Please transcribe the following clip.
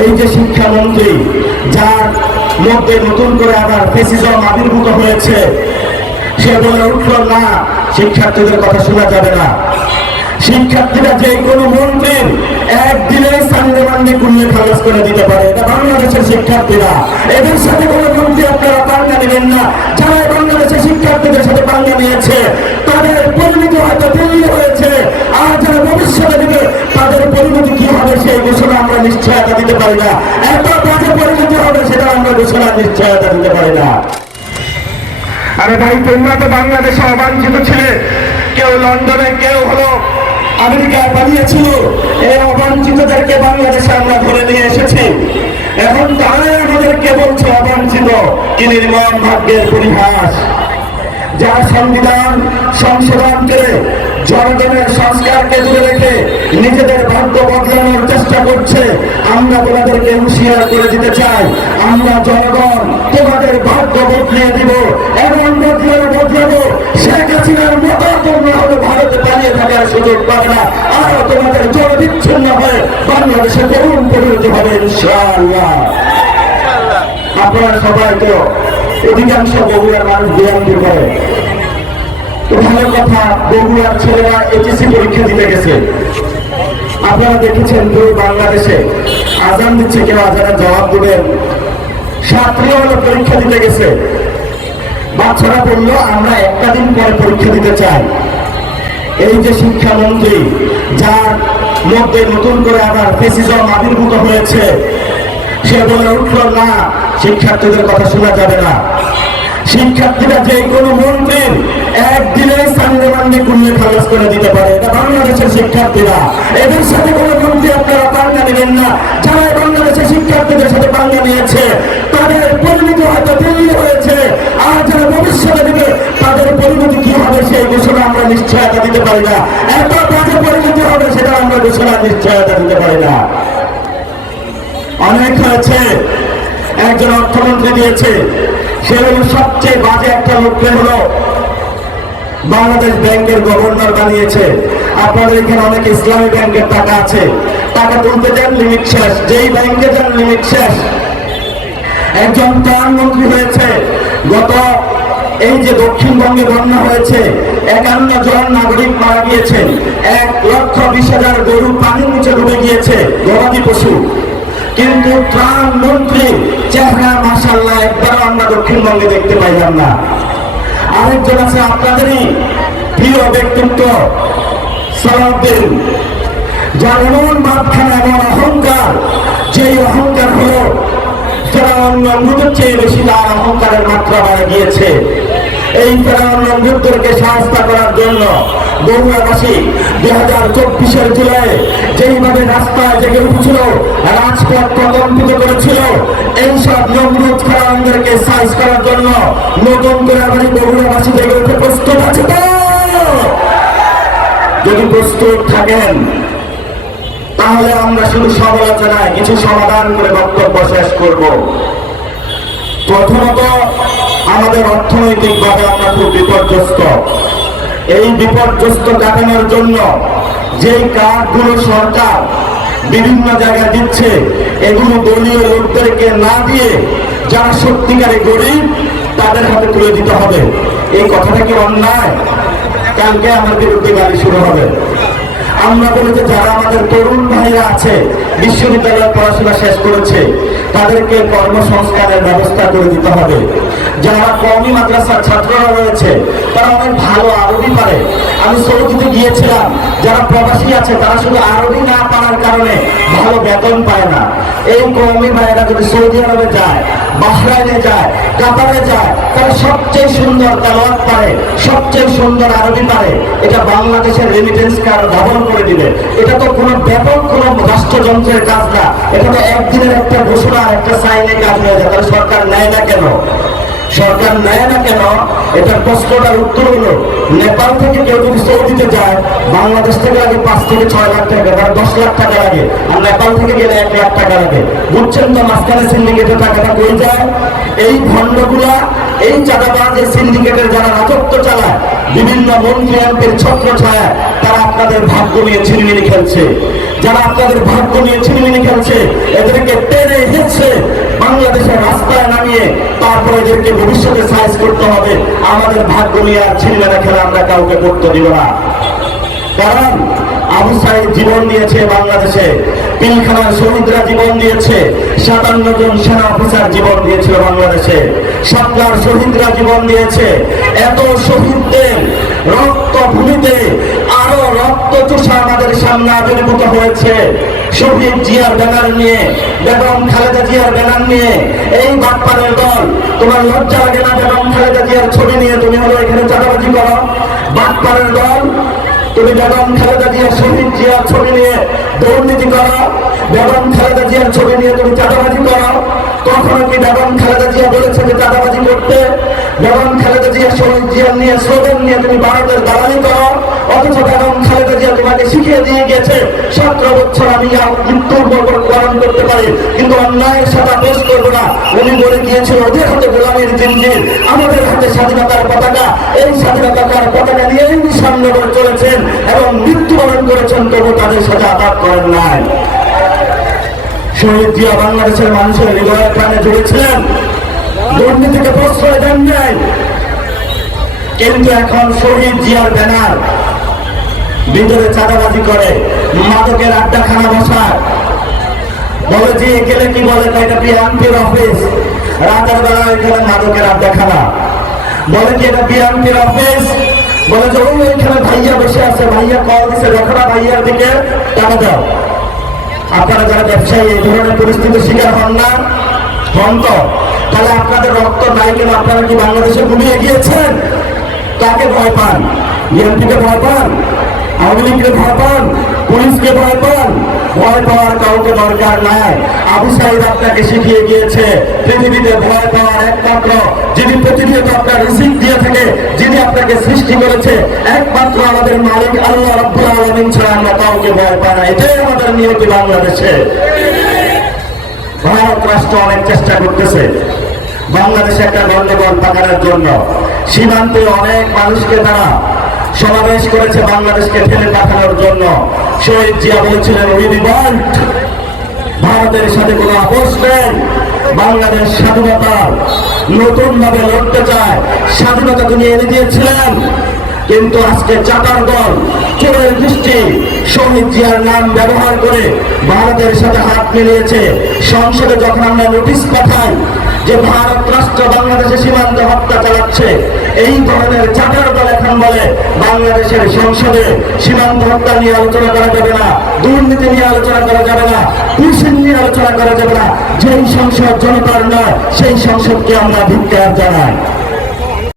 এই যে শিক্ষামন্ত্রী, যার মধ্যে নতুন করে আবার ফ্যাসিজম আবির্ভূত হয়েছে, সে বলে উঠল না শিক্ষার্থীদের কথা শোনা যাবে না। শিক্ষার্থীরা যে কোনো মন্ত্রীর একদিনে সামনে মান্ডে কুল্লে খালাস করে দিতে পারে, এটা বাংলাদেশের শিক্ষার্থীরা। এদের সাথে কোনো মন্ত্রী আপনারা পাঙ্গা নেবেন না। যারা বাংলাদেশের শিক্ষার্থীদের সাথে পাঙ্গা নিয়েছে তাদের পরিণতি হয়তো দিল্লি হয়েছে, আর যারা ভবিষ্যতে দিবে তাদের পরিণতি কি হবে সেই ঘোষণা আমরা নিশ্চয়তা দিতে পারি না। এত বাজে পরিণতি হবে সেটা আমরা ঘোষণা নিশ্চয়তা দিতে পারি না। আরে ভাই, তোমরা তো বাংলাদেশে অবাঞ্ছিত ছিলে, কেউ লন্ডনে, কেউ হলো আমেরিকায় পালিয়েছিল। এই অবাঞ্ছিতদেরকে বাংলাদেশে আমরা ধরে নিয়ে এসেছি। এখন তারাই আমাদেরকে বলছে অবাঞ্ছিত। কি নির্মম ভাগ্যের পরিহাস! যারা সংবিধান সংশোধন করে জনগণের সংস্কারকে দূরে রেখে নিজেদের ভাগ্য বদলানোর চেষ্টা করছে, আমরা তোমাদেরকে হুঁশিয়ার করে দিতে চাই, আমরা জনগণ তোমাদের ভাগ্য বদলিয়ে দিব এবং বদলাবো। শেখ হাসিনার মতো তোমরা হবে ভারতে পালিয়ে থাকার সুযোগ পাবে না। আর তোমাদের জনবিচ্ছিন্ন হয়ে বাংলাদেশে তরুণ পরিণতি হবে ইনশাআল্লাহ। আপনারা সবাই তো অধিকাংশ বগুড়ার মানুষ বিএনপি করে, তো ভালো কথা, বগুড়ার ছেলেরা এইচএসসি পরীক্ষা দিতে গেছে। আপনারা দেখেছেন পুরো বাংলাদেশে আজান দিচ্ছে, কেউ আজানের জবাব দেবেন। ছাত্রীরা হলো পরীক্ষা দিতে গেছে, বাচ্চারা বললো আমরা একটা দিন পরে পরীক্ষা দিতে চাই। এই যে শিক্ষামন্ত্রী, যার মধ্যে নতুন করে আবার ফ্যাসিজম আবির্ভূত হয়েছে, সে বলে উঠল না শিক্ষার্থীদের কথা শোনা যাবে না। শিক্ষার্থীরা যে কোনো মন্ত্রীর একদিনে সামনে মান্ডে কুল্লে খালাস করে দিতে পারে, এটা বাংলাদেশের শিক্ষার্থীরা। এদের সাথে কোনো মন্ত্রী আপনারা পাঙ্গা নেবেন না। যারা বাংলাদেশের শিক্ষার্থীদের সাথে পাঙ্গা নিয়েছে তাদের পরিণতি হয়তো দিল্লি হয়েছে, আর যারা ভবিষ্যতে দিবে তাদের পরিণতি কি হবে সেই ঘোষণা আমরা নিশ্চয়তা দিতে পারি না। এত বাজে পরিণতি হবে সেটা আমরা ঘোষণা নিশ্চয়তা দিতে পারি না। অনেক হয়েছে, একজন অর্থমন্ত্রী দিয়েছে, সে হল সবচেয়ে বাজে একটা লোককে হলো বাংলাদেশ ব্যাংকের গভর্নর বানিয়েছে। আপনাদের এখানে অনেক ইসলামী ব্যাংকের টাকা আছে, টাকা তুলতে যান লিমিট শেষ, যেই ব্যাংকে যান লিমিট শেষ। একজন প্রধানমন্ত্রী হয়েছে, গত এই যে দক্ষিণবঙ্গে বন্যা হয়েছে 51 জন নাগরিক মারা গিয়েছেন, 1,20,000 গরু পানির নিচে ডুবে গিয়েছে, গবাদি পশু। কিন্তু ত্রাণ মন্ত্রী চেহারা মাশাআল্লাহ একবার আমরা দক্ষিণবঙ্গে দেখতে পাইলাম না। আরেকজন আছে আপনাদেরই প্রিয় ব্যক্তিত্ব সালাউদ্দিন, যার এমন মাপখানা, এমন অহংকার, যেই অহংকার হলো ফেরাউন নমরুদের চেয়ে বেশি তার অহংকারের মাত্রা বাড়ে গিয়েছে। এই ফেরাউন নমরুদকে সাহায্য করার জন্য বগুড়াবাসী 2024 জুলাই যেইভাবে রাস্তায় জেগে উঠছিল, রাজপথ প্রকম্পিত করেছিল, এইসব নমরুদ ফেরাউনদেরকে সাইজ করার জন্য নতুন করে আমাদের বগুড়াবাসী জেগে উঠে প্রস্তুত আছে তো? যদি প্রস্তুত থাকেন তাহলে আমরা শুধু সমালোচনায় কিছু সমাধান করে বক্তব্য শেষ করব। প্রথমত, আমাদের অর্থনৈতিকভাবে আমরা খুব বিপর্যস্ত। এই বিপর্যস্ত কাটানোর জন্য যেই কার্ডগুলো সরকার বিভিন্ন জায়গায় দিচ্ছে, এগুলো দলীয় লোকদেরকে না দিয়ে যারা সত্যিকারে গরিব তাদের হাতে তুলে দিতে হবে। এই কথাটা কি অন্যায়? কালকে আমার বিরুদ্ধে গাড়ি শুরু হবে। আমরা বলি যে যারা আমাদের তরুণ ভাইরা আছে, বিশ্ববিদ্যালয়ের পড়াশোনা শেষ করেছে, তাদেরকে কর্মসংস্থানের ব্যবস্থা করে দিতে হবে। যারা কওমি মাদ্রাসার ছাত্ররা রয়েছে তারা অনেক ভালো আরবি পারে। আমি সৌদিতে গিয়েছিলাম, যারা প্রবাসী আছে তারা শুধু আরবি না পারার কারণে ভালো বেতন পায় না। এই কওমি ভাইয়েরা যদি সৌদি আরবে যায়, বাহরাইনে যায়, কাতারে যায়, তারা সবচেয়ে সুন্দর তেলাওয়াত পারে, সবচেয়ে সুন্দর আরবি পারে। এটা বাংলাদেশের রেমিটেন্স কার্ড ব্যবহার করে দিবে। এটা তো কোনো ব্যাপক কোনো রাষ্ট্রযন্ত্রের কাজ না, এটা তো একদিনের একটা ঘোষণা, একটা সাইনে কাজ হয়ে যায়। তাহলে সরকার নেয় না কেন? সরকার নেয় না কেন? এটার প্রশ্নটার উত্তর হলো, নেপাল থেকে কেউ যদি সৌদিতে যায়, বাংলাদেশ থেকে আগে 5 থেকে 6 লাখ টাকা বা 10 লাখ টাকা লাগে, আর নেপাল থেকে গেলে 1 লাখ টাকা লাগে। বুঝছেন তো মাঝখানে সিন্ডিকেটের টাকাটা কই যায়? এই ভণ্ডগুলা, এই চাঁদাবাজ সিন্ডিকেটের যারা রাজত্ব চালায়, বিভিন্ন মন্ত্রী এমপির ছত্র ছায়া, তারা আপনাদের ভাগ্য নিয়ে ছিনিমিনি খেলছে। যারা আপনাদের ভাগ্য নিয়ে ছিনিমিনি খেলছে, এদেরকে টেনে হেঁচড়ে বাংলাদেশের রাস্তায় নামিয়ে তারপরে এদেরকে ভবিষ্যতে সাইজ করতে হবে। আমাদের ভাগ্য নিয়ে আর ছিনিমিনি খেলা আমরা কাউকে করতে দিব না। কারণ আবু সাইদ জীবন দিয়েছে বাংলাদেশে, পিলখানার শহীদরা জীবন দিয়েছে, 57 জন সেনা অফিসার জীবন দিয়েছিল বাংলাদেশে, সরকার শহীদরা জীবন দিয়েছে। এত শহীদদের রক্ত ভূমিতে আরো রক্ত চোষা আমাদের সামনে আবির্ভূত হয়েছে। শহীদ জিয়ার ব্যানার নিয়ে, বেগম খালেদা জিয়ার ব্যানার নিয়ে এই বাটপারের দল, তোমার লজ্জা লাগে না? বেগম খালেদা জিয়ার ছবি নিয়ে তুমি হলো এখানে চাঁদাবাজি করো? বাটপারের দল, তুমি বেগম খালেদা জিয়ার শহীদ জিয়ার ছবি নিয়ে দুর্নীতি করো, বেগম খালেদা জিয়ার ছবি নিয়ে তুমি চাঁদাবাজি করো। কখনো কি বেগম খালেদা জিয়া বলেছে যে চাঁদাবাজি করতে? বেগম খালেদা জিয়া শহীদ জিয়ার নিয়ে স্লোগান নিয়ে তুমি ভারতের দালালি করো। অথচ বেগম খালেদা জিয়া তোমাকে শিখিয়ে দিয়ে গেছে 17 বছর আমি মৃত্যুর বরণ করতে পারি, কিন্তু অন্যায়ের সাথে আপোষ করবো না। উনি বলে গিয়েছিল ওদের হাতে গোলামীর জিঞ্জির, আমাদের হাতে স্বাধীনতার পতাকা। এই স্বাধীনতার পতাকা নিয়ে উনি সামনে করে চলেছেন এবং মৃত্যুবরণ করেছেন, তবু তাদের সাথে আঘাত করেন নাই। শহীদ জিয়া বাংলাদেশের মানুষের হৃদয়ের প্রাণে জুড়েছিলেন, দুর্নীতিকে প্রশ্রয় দেন নাই। কিন্তু এখন শহীদ জিয়ার ব্যানার ভিতরে চাঁদাবাজি করে, মাদকের আড্ডাখানা বসায়, বলে যে গেলে কি বলে এটা বিএনপির অফিস, রাতের বেলা এখানে মাদকের আড্ডাখানা, বলে কি এটা বিএনপির অফিস, বলে যে ওই ওইখানে ভাইয়া বসে আছে, ভাইয়া কল দিছে, দেখো না ভাইয়ার দিকে টাকা দাও। আপনারা যারা ব্যবসায়ী এই ধরনের পরিস্থিতির শিকার হন না? হন তো? তাহলে আপনাদের রক্ত নাই কেন? আপনারা কি বাংলাদেশে ঘুমিয়ে গিয়েছেন? কাকে ভয় পান? বিএনপিকে ভয় পান? আওয়ামী লীগকে ভয় পান? পুলিশকে ভয় পান? ভয় পাওয়ার কাউকে দরকার নাই। আবু সাইদ আপনাকে শিখিয়ে গিয়েছে পৃথিবীতে ভয় পাওয়ার একমাত্র, যিনি প্রতিনিয়ত আপনার রিজিক দিয়ে থাকে, যিনি আপনাকে সৃষ্টি করেছে, একমাত্র আমাদের মালিক আল্লাহ রাব্বুল আলামিন ছাড়া আমরা কাউকে ভয় পাই না। এটাই আমাদের নিয়তি বাংলাদেশে। ভারত রাষ্ট্র অনেক চেষ্টা করতেছে বাংলাদেশে একটা গন্ডগোল পাকানোর জন্য। সীমান্তে অনেক মানুষকে তারা সমাবেশ করেছে বাংলাদেশকে ফেলে পাঠানোর জন্য। শহীদ জিয়া বলেছিলেন উই রিভল্ট, ভারতের সাথে কোনো আপোষ নেই, বাংলাদেশ স্বাধীনতার নতুন ভাবে লড়তে চায়, স্বাধীনতা তিনি এনে দিয়েছিলেন। কিন্তু আজকে চাটার দল চোরের দৃষ্টি শহীদ জিয়ার নাম ব্যবহার করে ভারতের সাথে হাত মিলিয়েছে। সংসদে যখন আমরা নোটিশ পাঠাই যে ভারত রাষ্ট্র বাংলাদেশে সীমান্ত হত্যা চালাচ্ছে, এই ধরনের চাটার দল এখন বলে বাংলাদেশের সংসদে সীমান্ত হত্যা নিয়ে আলোচনা করা যাবে না, দুর্নীতি নিয়ে আলোচনা করা যাবে না, পুলিশিং নিয়ে আলোচনা করা যাবে না। যেই সংসদ জনতার নয় সেই সংসদকে আমরা ধিক্কার জানাই।